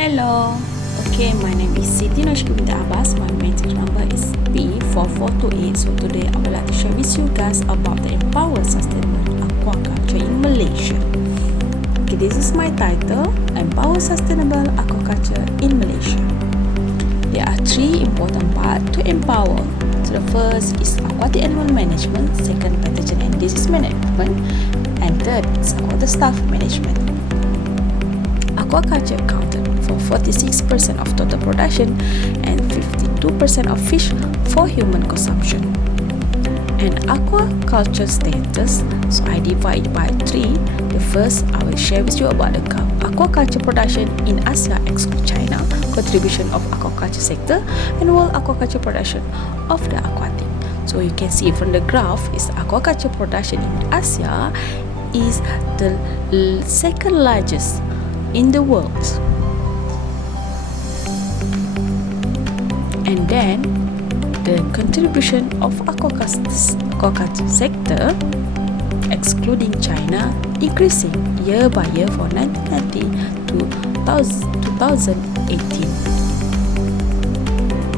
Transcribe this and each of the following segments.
Hello. Okay, my name is Siti Norisikin with Abbas. My meeting number is P4428. So today I would like to share with you guys about the Empower Sustainable Aquaculture in Malaysia. Okay, this is my title, Empower Sustainable Aquaculture in Malaysia. There are three important parts to empower. So the first is aquatic animal management, second pathogen and disease management, and third is water staff management. Aquaculture accounted for 46% of total production and 52% of fish for human consumption. And aquaculture status, so I divide by 3. The first, I will share with you about the aquaculture production in Asia excluding China, contribution of aquaculture sector, and world aquaculture production of the aquatic. So you can see from the graph is aquaculture production in Asia is the second largest in the world. And then the contribution of aquaculture sector excluding China increasing year by year from 1990 to 2018.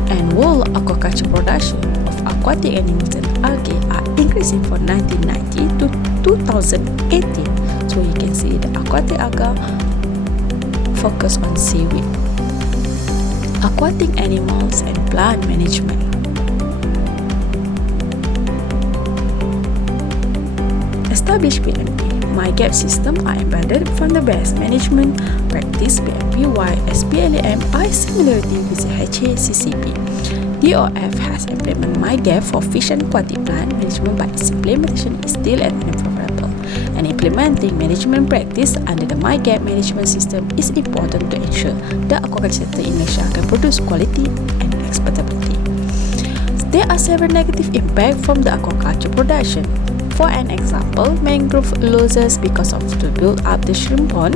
And world aquaculture production of aquatic animals and algae are increasing from 1990 to 2018. So you can see the aquatic algae focus on seaweed, aquatic animals and plant management. Established PMP, MyGap system are embedded from the best management practice PMPY, SPLAM are similarity with HACCP. DOF has implemented MyGap for fish and aquatic plant management, but its implementation is still at unfavorable. And implementing management practice under the MyGap management system is important to ensure the aquaculture sector in Malaysia can produce quality and exportability. There are several negative impacts from the aquaculture production. For an example, mangrove losses because of the build up the shrimp pond.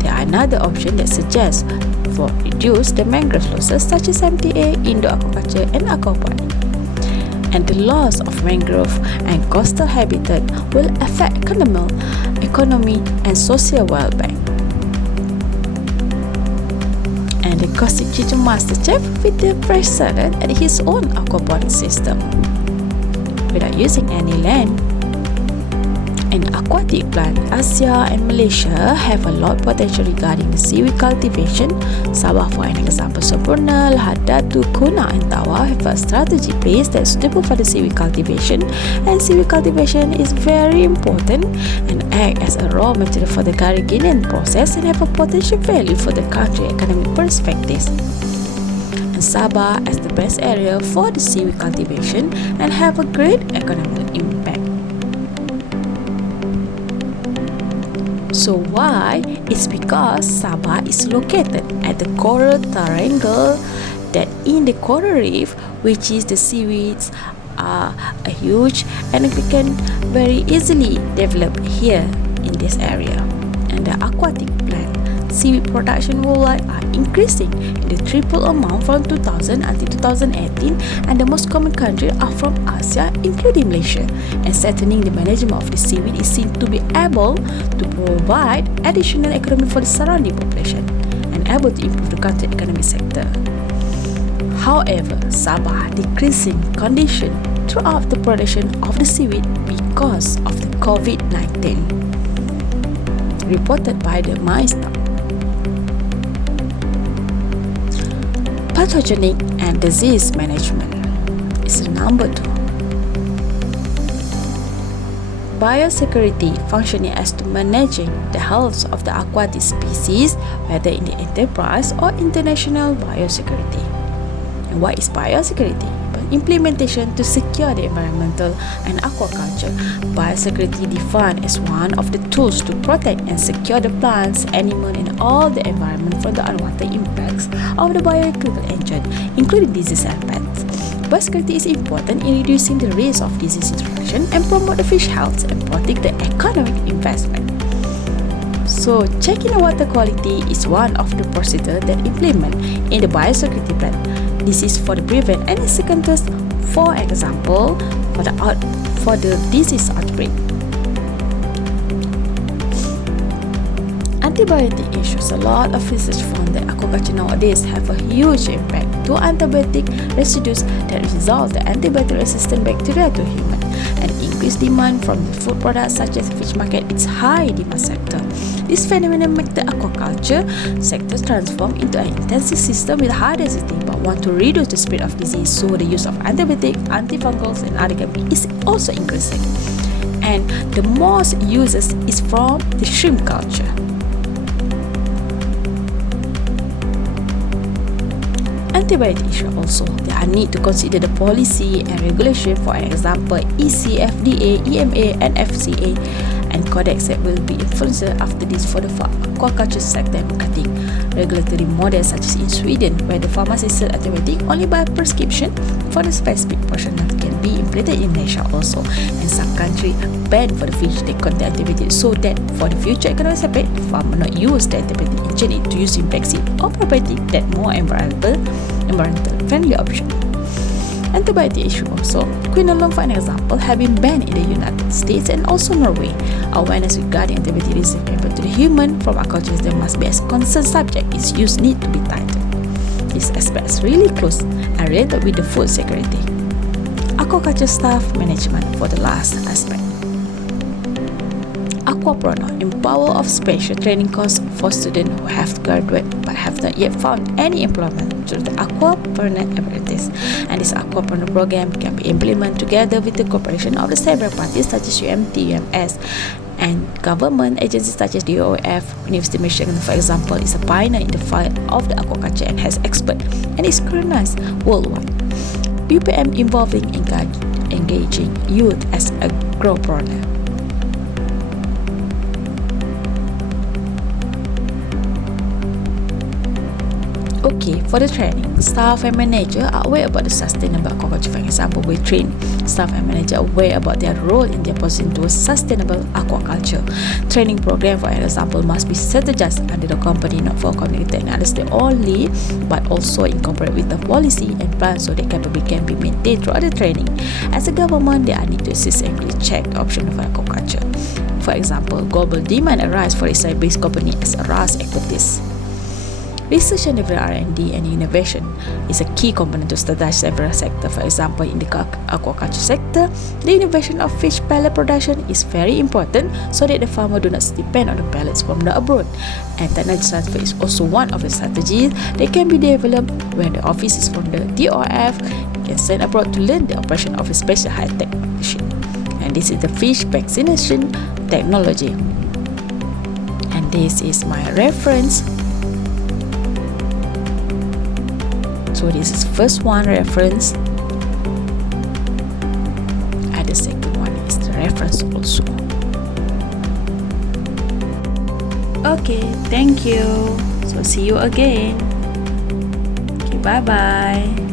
There are another option that suggests for reduce the mangrove losses such as MTA, indoor aquaculture and aquaponics. And the loss of mangrove and coastal habitat will affect economy and social well-being. And the constitution master chef with the fresh salad at his own aquaponics system without using any land. And aquatic plant, Asia and Malaysia have a lot of potential regarding the seaweed cultivation. Sabah, for an example, Sempurna, Lahadatu, Kuna and Tawa have a strategic place that's suitable for the seaweed cultivation. And seaweed cultivation is very important and act as a raw material for the Caribbean process and have a potential value for the country economic perspectives. And Sabah as the best area for the seaweed cultivation and have a great economic impact. So why? It's because Sabah is located at the coral triangle that in the coral reef, which is the seaweeds are huge and it can very easily develop here in this area. And the aquatic plant seaweed production worldwide are increasing in the triple amount from 2000 until 2018, and the most common countries are from Asia including Malaysia. And settling the management of the seaweed is seen to be able to provide additional economy for the surrounding population and able to improve the country economic sector. However, Sabah decreasing condition throughout the production of the seaweed because of the COVID-19 reported by the MyStop. Pathogenic and disease management is number 2. Biosecurity functioning as to managing the health of the aquatic species, whether in the enterprise or international biosecurity. And what is biosecurity? Implementation to secure the environmental and aquaculture. Biosecurity defined as one of the tools to protect and secure the plants, animals and all the environment from the unwanted impacts of the bioelectrical engine, including disease and pests. Biosecurity is important in reducing the risk of disease introduction and promote the fish health and protect the economic investment. So, checking the water quality is one of the procedures that implement in the biosecurity plan. This is for the prevent any sickness, for example, for the disease outbreak. And Antibiotic issues. A lot of research found that aquaculture nowadays have a huge impact to antibiotic residues that result the antibiotic-resistant bacteria to human, and increased demand from the food products such as fish market. It's high demand sector. This phenomenon makes the aquaculture sector transform into an intensive system with high density, but want to reduce the spread of disease, so the use of antibiotics, antifungals, and other chemicals is also increasing. And the most uses is from the shrimp culture. Antibiotic issue also, there are need to consider the policy and regulation, for example EC, FDA, EMA and FCA, and codex that will be influenced after this for the aquaculture sector, cutting regulatory models such as in Sweden, where the pharmacy sells antibiotic only by prescription for the specific portion that can be implemented in Malaysia also, and some country ban for the fish that contain antibiotics, so that for the future economic separate, the farmer not use the antibiotic and change it to using vaccine or probiotic that more environmental friendly option. Antibiotic issue also, quinolone for an example have been banned in the United States and also Norway. Awareness regarding antibiotic resistance compared to the human from aquaculture that must be as concerned subject. Its use need to be tightened. This aspect is really close and related with the food security. Aquaculture staff management for the last aspect. Aquapreneur, empower of special training course for students who have graduated but have not yet found any employment through the Aquapreneur apprentice. And this Aquapreneur program can be implemented together with the cooperation of the several parties such as UMT, UMS, and government agencies such as DOF. University of Michigan, for example, is a pioneer in the field of the aquaculture and has expert and is recognized worldwide. BPM involving engaging youth as a growpreneur. Okay, for the training, staff and manager are aware about the sustainable aquaculture. For example, we train staff and manager aware about their role in their position towards sustainable aquaculture. Training program, for example, must be strategized under the company, not for community and understand only, but also incorporate with the policy and plan so the capability can be maintained throughout the training. As a government, they are need to assist and check the option of aquaculture. For example, global demand arise for Israel-based company as a RAS expertise. Research and development, R&D, and innovation is a key component to strategize several sectors. For example, in the aquaculture sector, the innovation of fish pellet production is very important so that the farmer do not depend on the pellets from the abroad. And technology transfer is also one of the strategies that can be developed when the office is from the DOF. You can send abroad to learn the operation of a special high-tech machine. And this is the fish vaccination technology. And this is my reference. So this is first one reference, and the second one is the reference also. Okay, thank you. So see you again. Okay, bye bye.